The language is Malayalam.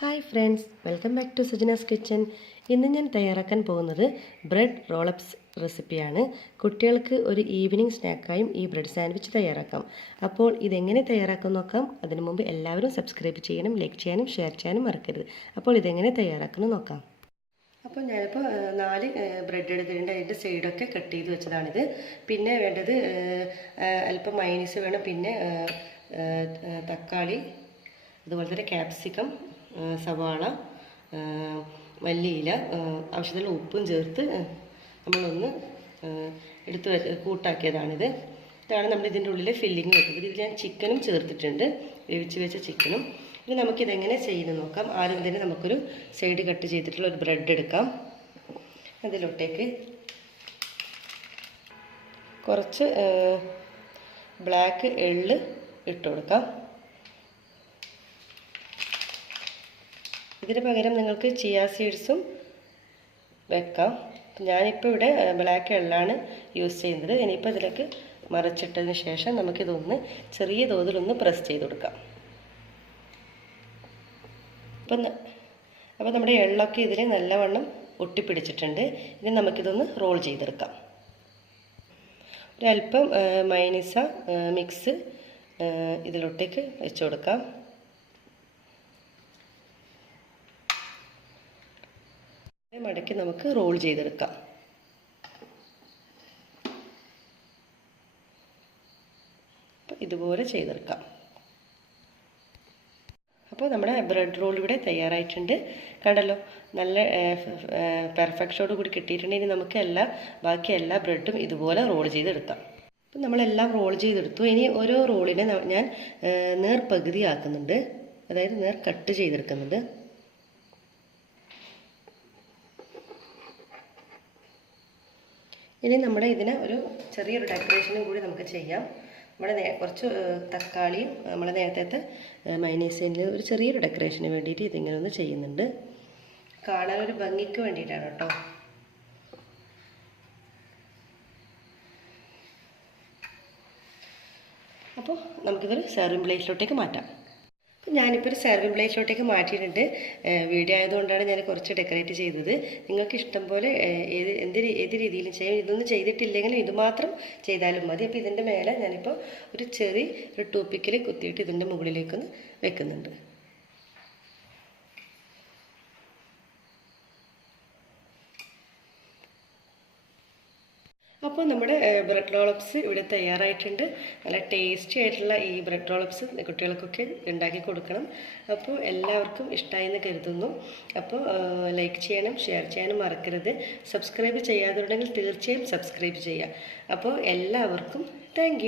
Hi friends, welcome back to Sujana's kitchen. ഇന്ന് ഞാൻ തയ്യാറാക്കാൻ പോകുന്നത് ബ്രെഡ് റോളപ്സ് റെസിപ്പിയാണ്. കുട്ടികൾക്ക് ഒരു ഈവനിങ് സ്നാക്കായും ഈ ബ്രെഡ് സാൻഡ്വിച്ച് തയ്യാറാക്കാം. അപ്പോൾ ഇതെങ്ങനെ തയ്യാറാക്കാൻ നോക്കാം. അതിനു മുമ്പ് എല്ലാവരും സബ്സ്ക്രൈബ് ചെയ്യണം, ലൈക്ക് ചെയ്യാനും ഷെയർ ചെയ്യാനും മറക്കരുത്. അപ്പോൾ ഇതെങ്ങനെ തയ്യാറാക്കണം നോക്കാം. അപ്പോൾ ഞാനിപ്പോൾ 4 ബ്രെഡ് എടുത്തിട്ടുണ്ട്. അതിൻ്റെ സൈഡൊക്കെ കട്ട് ചെയ്ത് വെച്ചതാണിത്. പിന്നെ വേണ്ടത് അല്പം മയോണീസ് വേണം, പിന്നെ തക്കാളി, അതുപോലെ തന്നെ ക്യാപ്സിക്കം, സവാള, മല്ലിയില, ആവശ്യത്തിനുള്ള ഉപ്പും ചേർത്ത് നമ്മളൊന്ന് എടുത്ത് കൂട്ടാക്കിയതാണിത്. ഇതാണ് നമ്മൾ ഇതിൻ്റെ ഉള്ളിൽ ഫില്ലിങ് വെക്കുന്നത്. ഇതിൽ ഞാൻ ചിക്കനും ചേർത്തിട്ടുണ്ട്, വേവിച്ച് വെച്ച ചിക്കനും. ഇനി നമുക്കിതെങ്ങനെ ചെയ്യുന്നത് നോക്കാം. ആദ്യം തന്നെ നമുക്കൊരു സൈഡ് കട്ട് ചെയ്തിട്ടുള്ള ഒരു ബ്രെഡ് എടുക്കാം. അതിലോട്ടേക്ക് കുറച്ച് ബ്ലാക്ക് എള്ള് ഇട്ട് കൊടുക്കാം. ഇതിന് പകരം നിങ്ങൾക്ക് ചിയാ സീഡ്സും വെക്കാം. ഞാനിപ്പോൾ ഇവിടെ ബ്ലാക്ക് എള്ളാണ് യൂസ് ചെയ്യുന്നത്. ഇനിയിപ്പോൾ ഇതിലേക്ക് മറിച്ചിട്ടതിന് ശേഷം നമുക്കിതൊന്ന് ചെറിയ തോതിലൊന്ന് പ്രസ് ചെയ്ത് കൊടുക്കാം. അപ്പോൾ നമ്മുടെ എള്ളൊക്കെ ഇതിൽ നല്ലവണ്ണം ഒട്ടിപ്പിടിച്ചിട്ടുണ്ട്. ഇനി നമുക്കിതൊന്ന് റോൾ ചെയ്തെടുക്കാം. ഒരല്പം മയോണീസ് മിക്സ് ഇതിലോട്ടേക്ക് വെച്ച് കൊടുക്കാം. മടക്കി നമുക്ക് റോൾ ചെയ്തെടുക്കാം. ഇതുപോലെ ചെയ്തെടുക്കാം. അപ്പോൾ നമ്മുടെ ബ്രെഡ് റോൾ ഇവിടെ തയ്യാറായിട്ടുണ്ട്. കണ്ടല്ലോ, നല്ല പെർഫെക്ഷനോട് കൂടി കിട്ടിയിട്ടുണ്ട്. ഇനി നമുക്ക് ബാക്കി എല്ലാ ബ്രെഡും ഇതുപോലെ റോൾ ചെയ്തെടുക്കാം. അപ്പം നമ്മളെല്ലാം റോൾ ചെയ്തെടുത്തു. ഇനി ഓരോ റോളിനെ ഞാൻ നേർ പകുതി ആക്കുന്നുണ്ട്, അതായത് നേർ കട്ട് ചെയ്തെടുക്കുന്നുണ്ട്. ഇനി നമ്മുടെ ഇതിന് ഒരു ചെറിയൊരു ഡെക്കറേഷനും കൂടി നമുക്ക് ചെയ്യാം. നമ്മുടെ കുറച്ച് തക്കാളിയും നമ്മൾ നേരത്തെ മയോണീസിന് ഒരു ചെറിയൊരു ഡെക്കറേഷന് വേണ്ടിയിട്ട് ഇതിങ്ങനെ ഒന്ന് ചെയ്യുന്നുണ്ട്. കാണാൻ ഒരു ഭംഗിക്ക് വേണ്ടിയിട്ടാണ് കേട്ടോ. അപ്പോൾ നമുക്കിതൊരു സെർവിങ് പ്ലേറ്റിലോട്ടേക്ക് മാറ്റാം. ഞാനിപ്പോൾ ഒരു സെർവിങ് പ്ലേറ്റിലോട്ടേക്ക് മാറ്റിയിട്ടുണ്ട്. വീഡിയോ ആയതുകൊണ്ടാണ് ഞാൻ കുറച്ച് ഡെക്കറേറ്റ് ചെയ്തത്. നിങ്ങൾക്ക് ഇഷ്ടം പോലെ ഏത് രീതിയിലും ചെയ്യാം. ഇതൊന്നും ചെയ്തിട്ടില്ലെങ്കിലും ഇത് മാത്രം ചെയ്താലും മതി. അപ്പോൾ ഇതിൻ്റെ മേലെ ഞാനിപ്പോൾ ഒരു ചെറിയ ടൂപ്പിക്കിൽ കുത്തിയിട്ട് ഇതിൻ്റെ മുകളിലേക്കൊന്ന് വെക്കുന്നുണ്ട്. അപ്പോൾ നമ്മുടെ ബ്രെഡ് റോളപ്സ് ഇവിടെ തയ്യാറായിട്ടുണ്ട്. നല്ല ടേസ്റ്റി ആയിട്ടുള്ള ഈ ബ്രെഡ് റോളപ്സ് കുട്ടികൾക്കൊക്കെ ഉണ്ടാക്കി കൊടുക്കണം. അപ്പോൾ എല്ലാവർക്കും ഇഷ്ടമായെന്ന് കരുതുന്നു. അപ്പോൾ ലൈക്ക് ചെയ്യാനും ഷെയർ ചെയ്യാനും മറക്കരുത്. സബ്സ്ക്രൈബ് ചെയ്യാതുണ്ടെങ്കിൽ തീർച്ചയായും സബ്സ്ക്രൈബ് ചെയ്യുക. അപ്പോൾ എല്ലാവർക്കും താങ്ക്